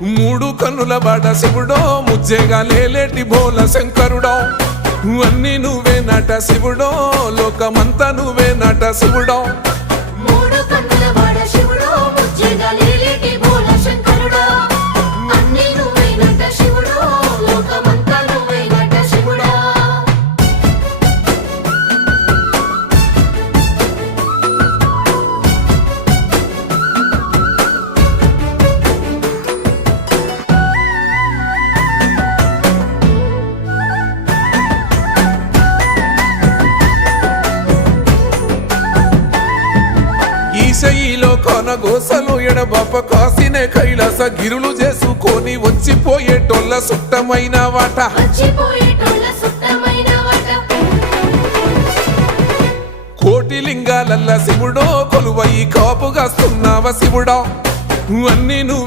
మూడు కన్నుల బాట శివుడో ముజ్జేగా లేలేటి బోల శంకరుడో అన్ని నువ్వే నట శివుడో లోకమంతా నువ్వే నట శివుడో మూడు కన్నుల బాట శివుడో ముజ్జేగా లేలేటి బోల శంకరుడో అన్ని నువ్వే నట శివుడో లోకమంతా నువ్వే నట శివుడో ఈశయిలో కొనగోసలు ఎడబాప కాసినే కైలాస గిరులు చేసుకొని వచ్చిపోయేటోళ్ళ సుట్టమైన వాట వచ్చిపోయేటోళ్ళ సుట్టమైన వాట కోటి లింగాలల్ల శివుడో కొలువయి కాపుగాస్తున్నావ శివుడో అన్ని నువ్వే